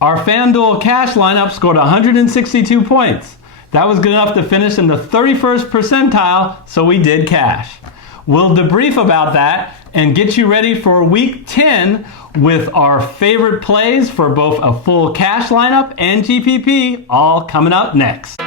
Our FanDuel cash lineup scored 162 points. That was good enough to finish in the 31st percentile, so we did cash. We'll debrief about that and get you ready for week 10 with our favorite plays for both a full cash lineup and GPP, all coming up next.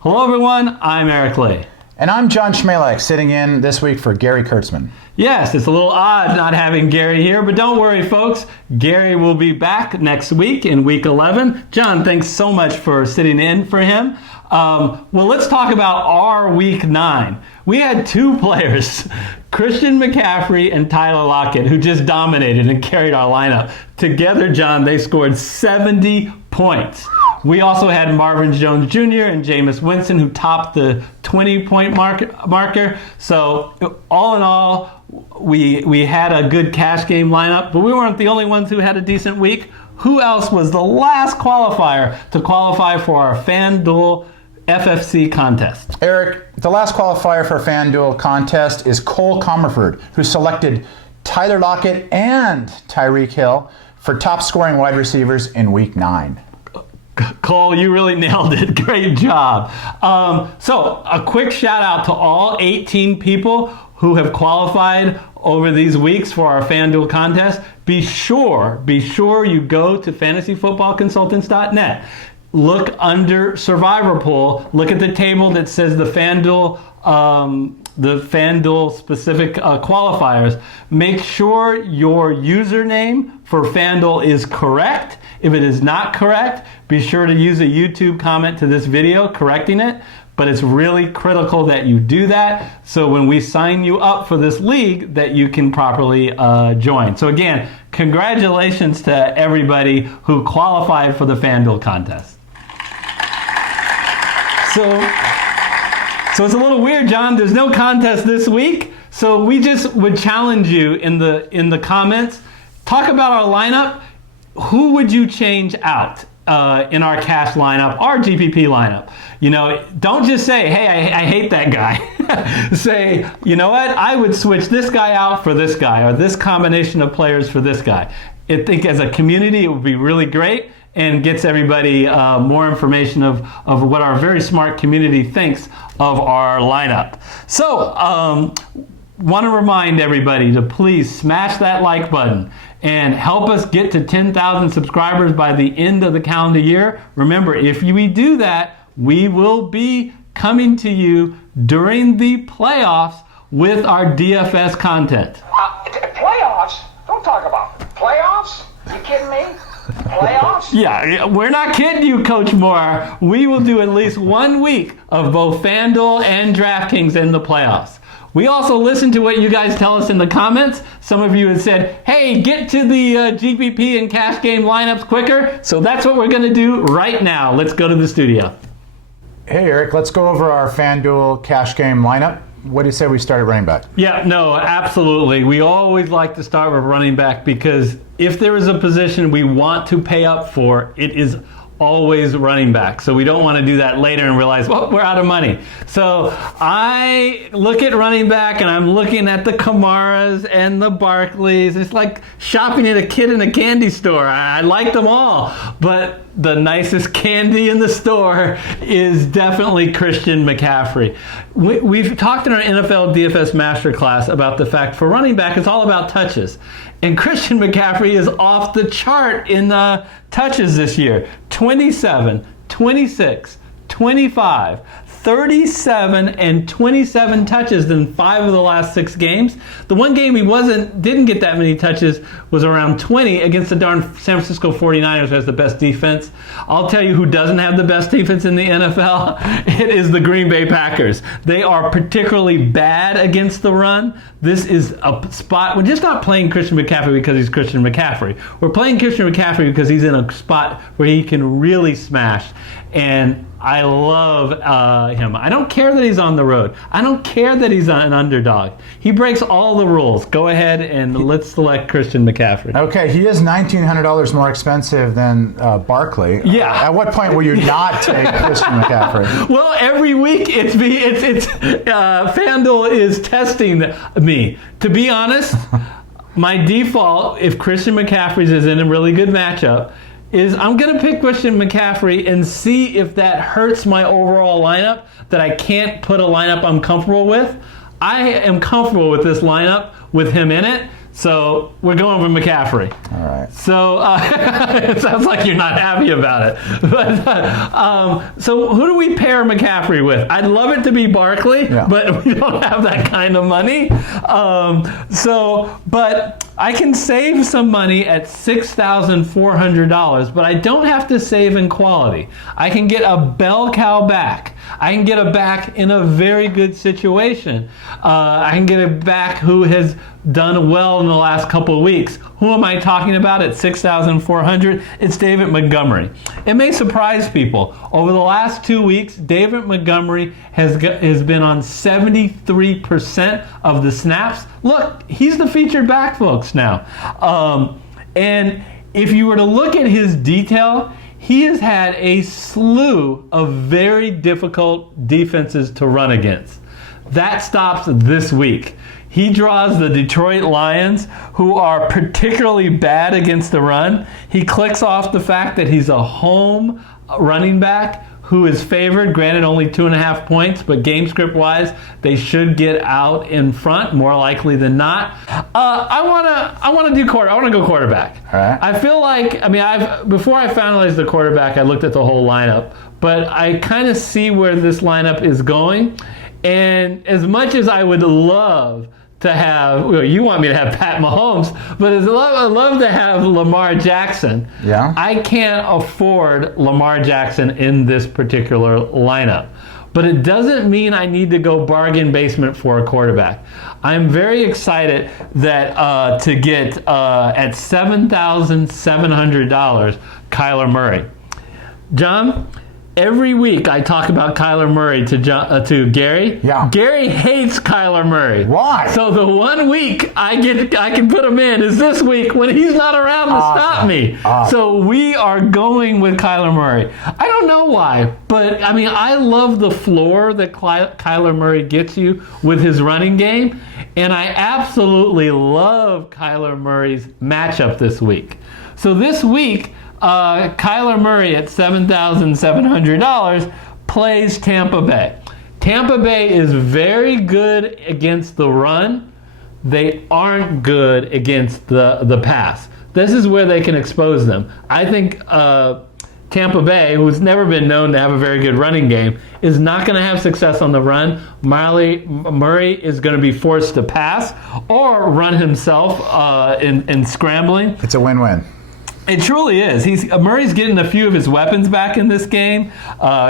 Hello everyone, I'm Eric Lee. And I'm John Schmalek, sitting in this week for Gary Kurtzman. Yes, it's a little odd not having Gary here, but don't worry, folks. Gary will be back next week in week 11. John, thanks so much for sitting in for him. Well, let's talk about our week 9. We had two players, Christian McCaffrey and Tyler Lockett, who just dominated and carried our lineup. Together, John, they scored 70 points. We also had Marvin Jones Jr. and Jameis Winston, who topped the 20-point marker. So all in all, we had a good cash game lineup, but we weren't the only ones who had a decent week. Who else was the last qualifier to qualify for our FanDuel FFC contest? Eric, the last qualifier for FanDuel contest is Cole Comerford, who selected Tyler Lockett and Tyreek Hill for top scoring wide receivers in week 9. Cole, you really nailed it. Great job. So a quick shout out to all 18 people who have qualified over these weeks for our FanDuel contest. Be sure you go to fantasyfootballconsultants.net. Look under Survivor Pool. Look at the table that says the FanDuel specific qualifiers. Make sure your username for FanDuel is correct. If it is not correct, be sure to use a YouTube comment to this video correcting it. But it's really critical that you do that, so when we sign you up for this league, that you can properly join. So again, congratulations to everybody who qualified for the FanDuel contest. So it's a little weird, John. There's no contest this week, so we just would challenge you in the comments. Talk about our lineup. Who would you change out in our cash lineup, our GPP lineup? You know, don't just say, hey, I hate that guy. Say, you know what? I would switch this guy out for this guy, or this combination of players for this guy. I think as a community, it would be really great and gets everybody more information of what our very smart community thinks of our lineup. So, want to remind everybody to please smash that like button and help us get to 10,000 subscribers by the end of the calendar year. Remember, if we do that, we will be coming to you during the playoffs with our DFS content. Playoffs? Don't talk about playoffs. You kidding me? Playoffs? Yeah, we're not kidding you, Coach Moore. We will do at least 1 week of both FanDuel and DraftKings in the playoffs. We also listen to what you guys tell us in the comments. Some of you have said, hey, get to the GPP and cash game lineups quicker. So that's what we're going to do right now. Let's go to the studio. Hey, Eric, let's go over our FanDuel cash game lineup. What do you say we start at running back? Yeah, no, absolutely. We always like to start with running back because if there is a position we want to pay up for, it is always running back. So we don't want to do that later and realize, well, we're out of money. So I look at running back and I'm looking at the Kamaras and the Barkleys. It's like shopping at a kid in a candy store. I like them all, but the nicest candy in the store is definitely Christian McCaffrey. We've talked in our NFL DFS Master Class about the fact for running back, it's all about touches. And Christian McCaffrey is off the chart in touches this year. 27, 26, 25, 37, and 27 touches in 5 of the last 6 games. The one game he didn't get that many touches was around 20 against the darn San Francisco 49ers, who has the best defense. I'll tell you who doesn't have the best defense in the NFL. It is the Green Bay Packers. They are particularly bad against the run. This is a spot. We're just not playing Christian McCaffrey because he's Christian McCaffrey. We're playing Christian McCaffrey because he's in a spot where he can really smash. And I love him. I don't care that he's on the road. I don't care that he's an underdog. He breaks all the rules. Go ahead and let's select Christian McCaffrey. Okay, he is $1,900 more expensive than Barkley. Yeah. At what point will you not take Christian McCaffrey? Well, every week FanDuel is testing me. To be honest, my default, if Christian McCaffrey is in a really good matchup, is I'm going to pick Christian McCaffrey and see if that hurts my overall lineup, that I can't put a lineup I'm comfortable with. I am comfortable with this lineup with him in it, so we're going with McCaffrey. All right. So it sounds like you're not happy about it. But so who do we pair McCaffrey with? I'd love it to be Barkley, but we don't have that kind of money. But I can save some money at $6,400, but I don't have to save in quality. I can get a bell cow back. I can get a back in a very good situation. I can get a back who has done well in the last couple of weeks. Who am I talking about at $6,400? It's David Montgomery. It may surprise people. Over the last 2 weeks, David Montgomery has been on 73% of the snaps. Look, he's the featured back, folks, now. And if you were to look at his detail, he has had a slew of very difficult defenses to run against. That stops this week. He draws the Detroit Lions, who are particularly bad against the run. He clicks off the fact that he's a home running back who is favored, granted only 2.5 points, but game script wise, they should get out in front more likely than not. I want to go quarterback. All right. I feel like, before I finalized the quarterback, I looked at the whole lineup, but I kind of see where this lineup is going. And as much as I would love to have, you want me to have Pat Mahomes, but I love to have Lamar Jackson. Yeah. I can't afford Lamar Jackson in this particular lineup. But it doesn't mean I need to go bargain basement for a quarterback. I'm very excited that to get at $7,700 Kyler Murray. John, every week I talk about Kyler Murray to Gary. Yeah. Gary hates Kyler Murray. Why? So the 1 week I can put him in is this week when he's not around to stop me. So we are going with Kyler Murray. I don't know why, but I love the floor that Kyler Murray gets you with his running game, and I absolutely love Kyler Murray's matchup this week. So this week, Kyler Murray at $7,700 plays Tampa Bay. Tampa Bay is very good against the run. They aren't good against the pass. This is where they can expose them. I think Tampa Bay, who's never been known to have a very good running game, is not going to have success on the run. Murray is going to be forced to pass or run himself in scrambling. It's a win-win. It truly is. Murray's getting a few of his weapons back in this game.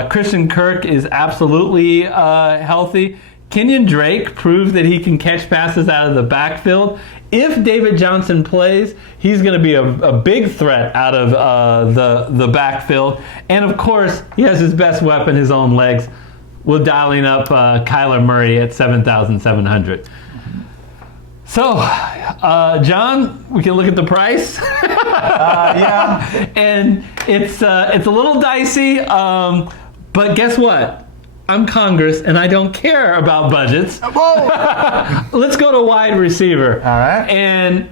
Christian Kirk is absolutely healthy. Kenyon Drake proves that he can catch passes out of the backfield. If David Johnson plays, he's going to be a big threat out of the backfield. And of course, he has his best weapon, his own legs. We're dialing up Kyler Murray at $7,700. So, John, we can look at the price. Yeah. And it's a little dicey, but guess what? I'm Congress, and I don't care about budgets. Whoa. Let's go to wide receiver. All right. And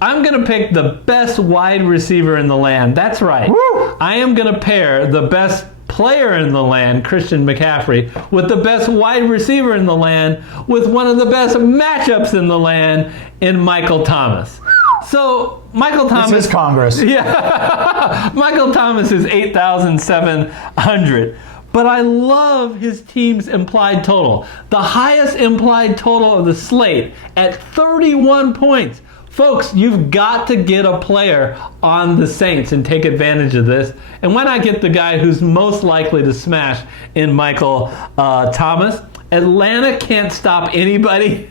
I'm going to pick the best wide receiver in the land. That's right. Woo. I am going to pair the best player in the land, Christian McCaffrey, with the best wide receiver in the land, with one of the best matchups in the land in Michael Thomas. So Michael Thomas. This is Congress. Yeah. Michael Thomas is $8,700. But I love his team's implied total. The highest implied total of the slate at 31 points. Folks, you've got to get a player on the Saints and take advantage of this. And why not get the guy who's most likely to smash in Michael Thomas? Atlanta can't stop anybody.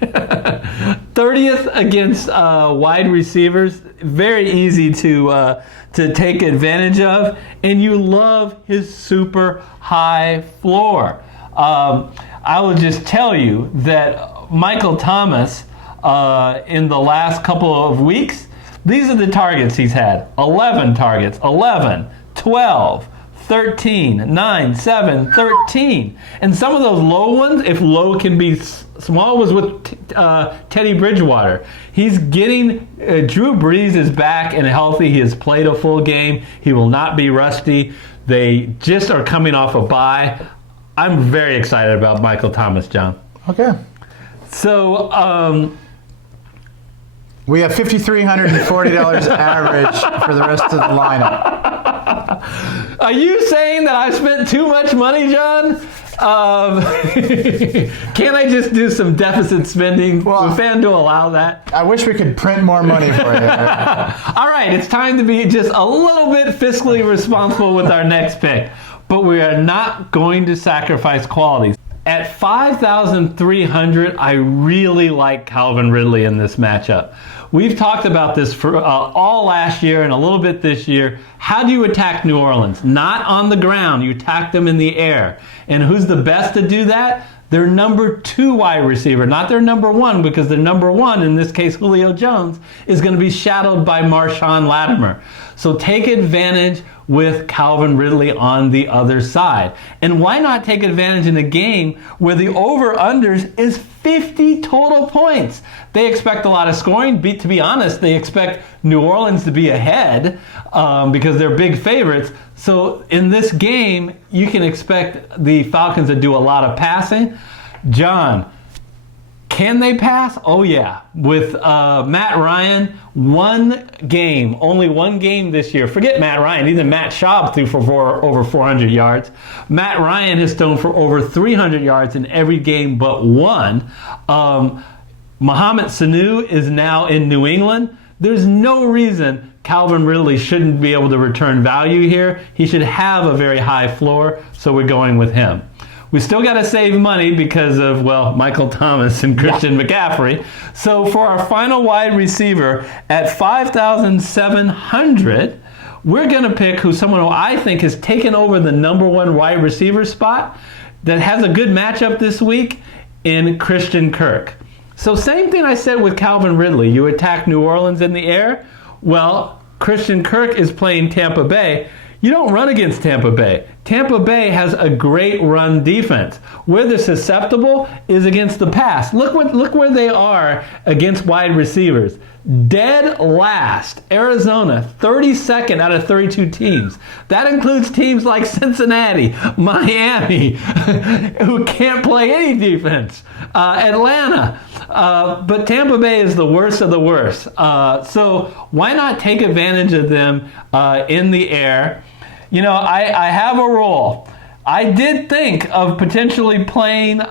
30th against wide receivers. Very easy to take advantage of. And you love his super high floor. I will just tell you that Michael Thomas, in the last couple of weeks, these are the targets he's had. 11 targets, 11, 12, 13, 9, 7, 13. And some of those low ones, if low can be small, was with Teddy Bridgewater. He's getting, Drew Brees is back and healthy. He has played a full game. He will not be rusty. They just are coming off a bye. I'm very excited about Michael Thomas, John. Okay. So, we have $5,340 average for the rest of the lineup. Are you saying that I spent too much money, John? Can't I just do some deficit spending? Well, Will FanDuel allow that? I wish we could print more money for you. All right, it's time to be just a little bit fiscally responsible with our next pick. But we are not going to sacrifice qualities. At 5,300, I really like Calvin Ridley in this matchup. We've talked about this for all last year and a little bit this year. How do you attack New Orleans? Not on the ground. You attack them in the air. And who's the best to do that? Their number 2 wide receiver, not their number 1, because their number 1, in this case Julio Jones, is going to be shadowed by Marshawn Lattimore. So take advantage with Calvin Ridley on the other side. And why not take advantage in a game where the over-unders is 50 total points? They expect a lot of scoring. To be honest, they expect New Orleans to be ahead because they're big favorites. So in this game, you can expect the Falcons to do a lot of passing. John, can they pass? Oh, yeah. With Matt Ryan, only one game this year. Forget Matt Ryan. Even Matt Schaub threw for over 400 yards. Matt Ryan has thrown for over 300 yards in every game but one. Mohamed Sanu is now in New England. There's no reason Calvin Ridley shouldn't be able to return value here. He should have a very high floor, so we're going with him. We still got to save money because of, well, Michael Thomas and Christian McCaffrey. So for our final wide receiver at 5,700, we're going to pick someone who I think has taken over the number 1 wide receiver spot that has a good matchup this week in Christian Kirk. So same thing I said with Calvin Ridley. You attack New Orleans in the air. Well, Christian Kirk is playing Tampa Bay. You don't run against Tampa Bay. Tampa Bay has a great run defense. Where they're susceptible is against the pass. Look where they are against wide receivers. Dead last, Arizona, 32nd out of 32 teams. That includes teams like Cincinnati, Miami, who can't play any defense, Atlanta. But Tampa Bay is the worst of the worst. So why not take advantage of them in the air? You know, I have a role. I did think of potentially playing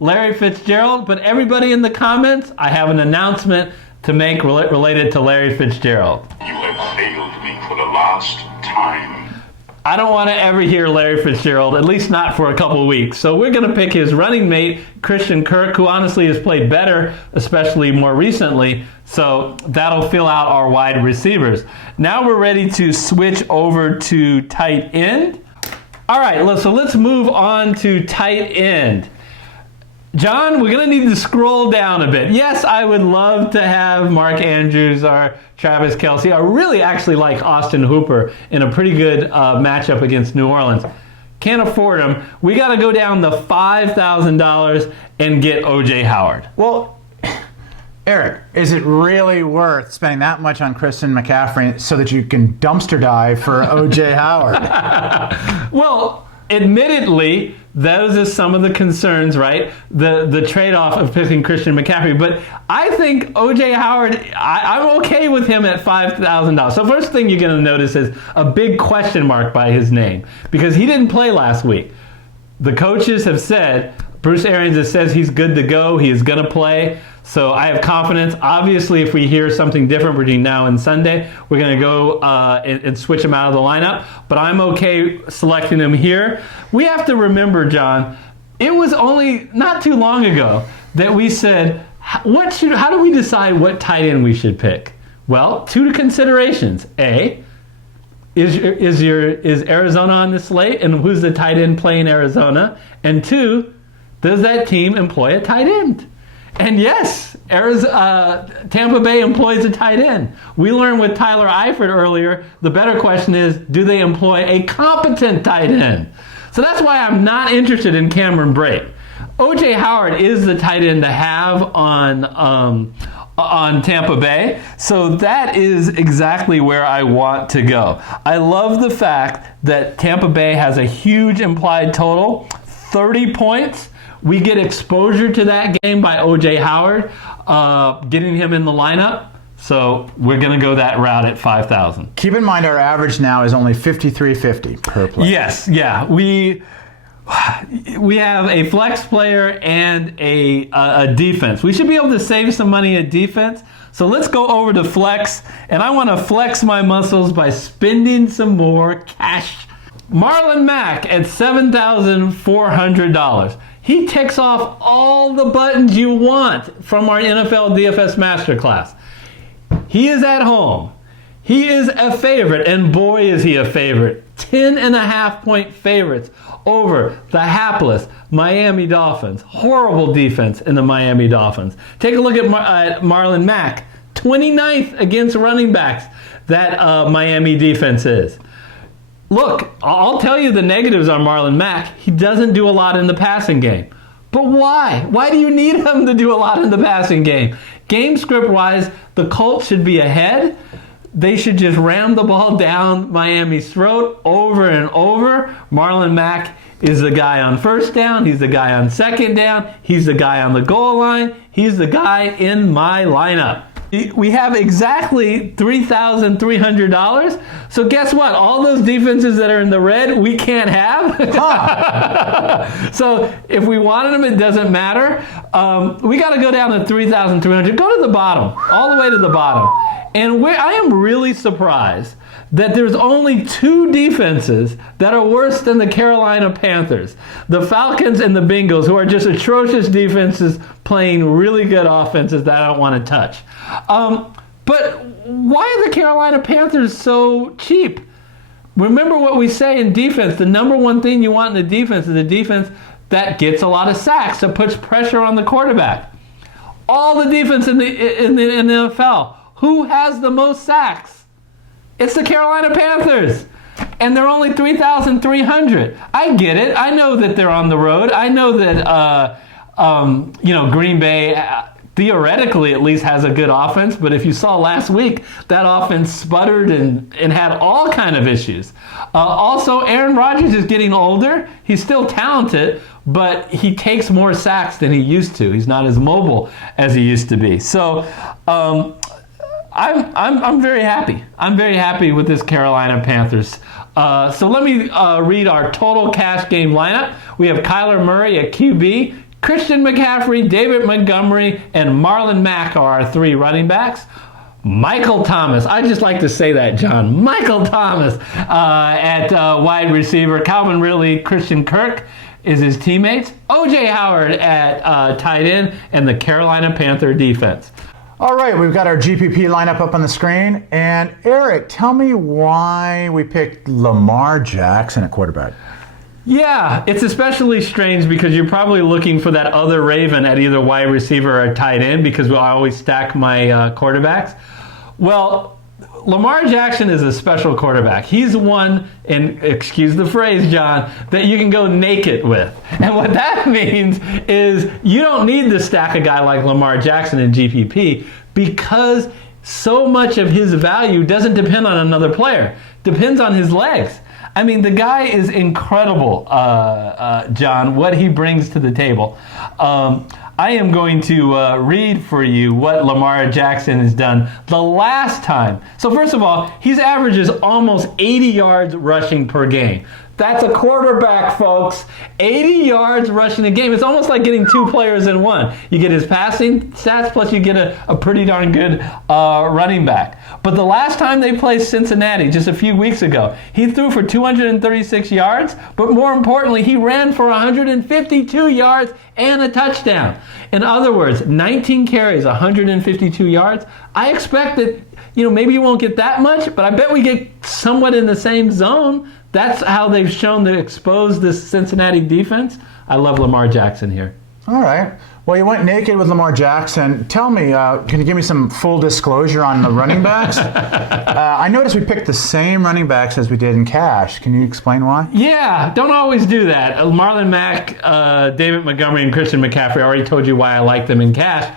Larry Fitzgerald, but everybody in the comments, I have an announcement to make related to Larry Fitzgerald. You have failed me for the last time. I don't want to ever hear Larry Fitzgerald, at least not for a couple of weeks. So we're going to pick his running mate, Christian Kirk, who honestly has played better, especially more recently. So that'll fill out our wide receivers. Now we're ready to switch over to tight end. All right, so let's move on to tight end. John, we're going to need to scroll down a bit. Yes, I would love to have Mark Andrews or Travis Kelce. I really actually like Austin Hooper in a pretty good matchup against New Orleans. Can't afford him. We got to go down to $5,000 and get O.J. Howard. Well, Eric, is it really worth spending that much on Christian McCaffrey so that you can dumpster dive for O.J. Howard? Well, admittedly, those are some of the concerns, right? The trade-off of picking Christian McCaffrey. But I think O.J. Howard, I'm okay with him at $5,000. So first thing you're going to notice is a big question mark by his name because he didn't play last week. The coaches have said, Bruce Arians says he's good to go. He is going to play. So I have confidence. Obviously, if we hear something different between now and Sunday, we're going to go and switch him out of the lineup. But I'm okay selecting him here. We have to remember, John, it was only not too long ago that we said, How do we decide what tight end we should pick? Well, two considerations. A, is Arizona on the slate, and who's the tight end playing Arizona? And two, does that team employ a tight end? And yes, Tampa Bay employs a tight end. We learned with Tyler Eifert earlier, the better question is, do they employ a competent tight end? So that's why I'm not interested in Cameron Brate. O.J. Howard is the tight end to have on Tampa Bay. So that is exactly where I want to go. I love the fact that Tampa Bay has a huge implied total, 30 points. We get exposure to that game by O.J. Howard, getting him in the lineup. So we're going to go that route at 5,000. Keep in mind our average now is only $53.50 per play. Yes, yeah. We have a flex player and a defense. We should be able to save some money at defense. So let's go over to flex, and I want to flex my muscles by spending some more cash. Marlon Mack at $7,400. He ticks off all the buttons you want from our NFL DFS Master Class. He is at home. He is a favorite, and boy is he a favorite. 10.5-point favorites over the hapless Miami Dolphins. Horrible defense in the Miami Dolphins. Take a look at Marlon Mack. 29th against running backs that Miami defense is. Look, I'll tell you the negatives on Marlon Mack. He doesn't do a lot in the passing game. But why? Why do you need him to do a lot in the passing game? Game script-wise, the Colts should be ahead. They should just ram the ball down Miami's throat over and over. Marlon Mack is the guy on first down. He's the guy on second down. He's the guy on the goal line. He's the guy in my lineup. We have exactly $3,300. So guess what? All those defenses that are in the red, we can't have. So if we wanted them, it doesn't matter. We got to go down to $3,300. Go to the bottom, all the way to the bottom. And I am really surprised that there's only two defenses that are worse than the Carolina Panthers. The Falcons and the Bengals, who are just atrocious defenses playing really good offenses that I don't want to touch. But why are the Carolina Panthers so cheap? Remember what we say in defense. The number one thing you want in the defense is a defense that gets a lot of sacks, that puts pressure on the quarterback. All the defense in the NFL. Who has the most sacks? It's the Carolina Panthers. And they're only 3,300. I get it. I know that they're on the road. I know that Green Bay theoretically at least has a good offense, but if you saw last week, that offense sputtered and had all kind of issues. Also, Aaron Rodgers is getting older. He's still talented, but he takes more sacks than he used to. He's not as mobile as he used to be. So I'm very happy. I'm very happy with this Carolina Panthers. So let me read our total cash game lineup. We have Kyler Murray at QB, Christian McCaffrey, David Montgomery, and Marlon Mack are our three running backs. Michael Thomas, I just like to say that, John. Michael Thomas at wide receiver. Calvin Ridley, Christian Kirk is his teammates. O.J. Howard at tight end, and the Carolina Panther defense. All right, we've got our GPP lineup up on the screen. And Eric, tell me why we picked Lamar Jackson at quarterback. Yeah, it's especially strange because you're probably looking for that other Raven at either wide receiver or tight end because I always stack my quarterbacks. Well, Lamar Jackson is a special quarterback. He's one, and excuse the phrase, John, that you can go naked with. And what that means is you don't need to stack a guy like Lamar Jackson in GPP because so much of his value doesn't depend on another player. Depends on his legs. I mean, the guy is incredible, John, what he brings to the table. I am going to read for you what Lamar Jackson has done the last time. So first of all, he averages almost 80 yards rushing per game. That's a quarterback, folks. 80 yards rushing a game. It's almost like getting two players in one. You get his passing stats, plus you get a pretty darn good running back. But the last time they played Cincinnati, just a few weeks ago, he threw for 236 yards, but more importantly, he ran for 152 yards and a touchdown. In other words, 19 carries, 152 yards. I expect that, maybe you won't get that much, but I bet we get somewhat in the same zone. That's how they've shown to expose this Cincinnati defense. I love Lamar Jackson here. All right. Well, you went naked with Lamar Jackson. Tell me, can you give me some full disclosure on the running backs? I noticed we picked the same running backs as we did in cash. Can you explain why? Yeah, don't always do that. Marlon Mack, David Montgomery, and Christian McCaffrey, I already told you why I like them in cash.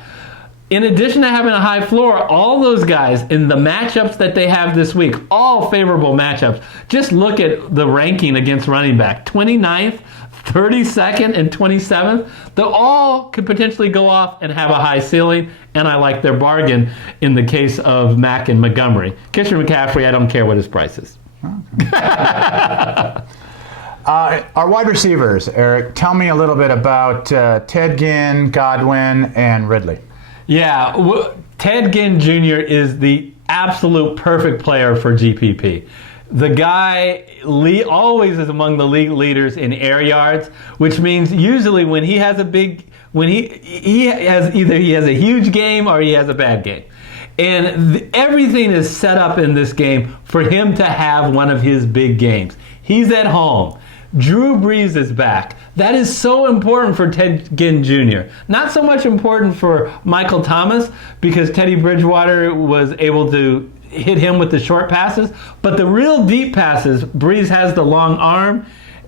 In addition to having a high floor, all those guys in the matchups that they have this week, all favorable matchups. Just look at the ranking against running back. 29th, 32nd, and 27th. They all could potentially go off and have a high ceiling, and I like their bargain in the case of Mack and Montgomery. Christian McCaffrey, I don't care what his price is. Our wide receivers, Eric, tell me a little bit about Ted Ginn, Godwin, and Ridley. Yeah, Ted Ginn Jr. is the absolute perfect player for GPP. The guy always is among the league leaders in air yards, which means usually when he has a he has a huge game or he has a bad game. And everything is set up in this game for him to have one of his big games. He's at home. Drew Brees is back. That is so important for Ted Ginn Jr. Not so much important for Michael Thomas because Teddy Bridgewater was able to hit him with the short passes. But the real deep passes, Brees has the long arm,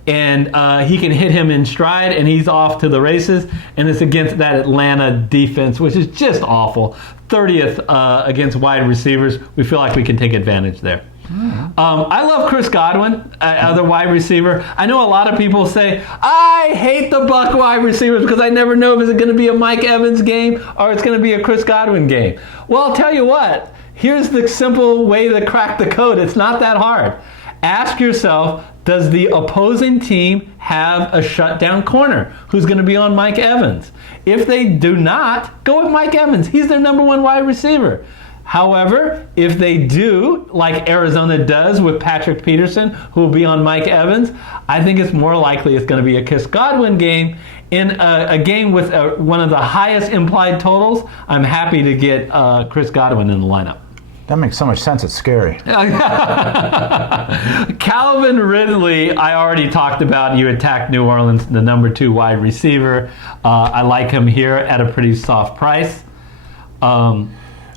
and he can hit him in stride, and he's off to the races. And it's against that Atlanta defense, which is just awful. 30th against wide receivers. We feel like we can take advantage there. I love Chris Godwin, other wide receiver. I know a lot of people say, I hate the Buck wide receivers because I never know if it's going to be a Mike Evans game or it's going to be a Chris Godwin game. Well, I'll tell you what. Here's the simple way to crack the code. It's not that hard. Ask yourself, does the opposing team have a shutdown corner who's going to be on Mike Evans? If they do not, go with Mike Evans. He's their number one wide receiver. However, if they do, like Arizona does with Patrick Peterson, who will be on Mike Evans, I think it's more likely it's going to be a Chris Godwin game. In a game with one of the highest implied totals, I'm happy to get Chris Godwin in the lineup. That makes so much sense, it's scary. Calvin Ridley, I already talked about. You attacked New Orleans, the number 2 wide receiver. I like him here at a pretty soft price.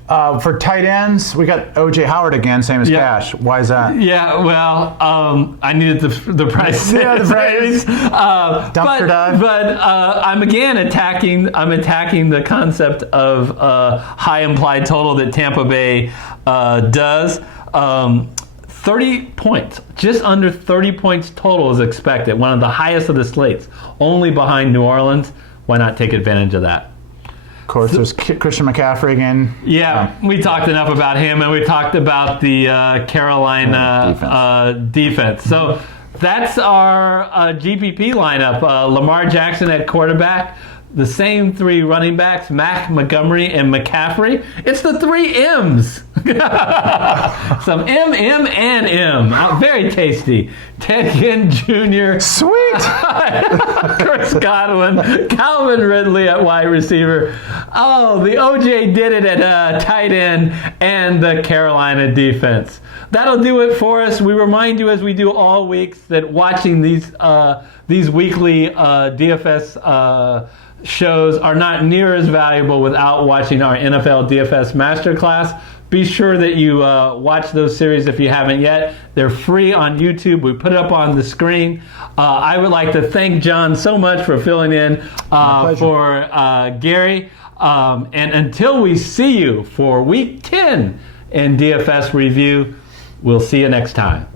For tight ends, we got O.J. Howard again, same as cash. Why is that? Yeah, well, I needed the price. Yeah, the price. Dumpster dive. But I'm again attacking the concept of high implied total that Tampa Bay does. 30 points, just under 30 points total is expected. One of the highest of the slates, only behind New Orleans. Why not take advantage of that? Of course, there's Christian McCaffrey again. Yeah, we talked enough about him, and we talked about the Carolina defense. So that's our GPP lineup. Lamar Jackson at quarterback, the same 3 running backs, Mack, Montgomery, and McCaffrey. It's the 3 M's. Some M, and M. Very tasty. Ted Ginn Jr. Sweet. Chris Godwin. Calvin Ridley at wide receiver. Oh, the OJ did it at tight end, and the Carolina defense. That'll do it for us. We remind you, as we do all weeks, that watching these weekly DFS shows are not near as valuable without watching our NFL DFS Master Class. Be sure that you watch those series if you haven't yet. They're free on YouTube. We put it up on the screen. I would like to thank John so much for filling in for Gary. And until we see you for Week 10 in DFS Review, we'll see you next time.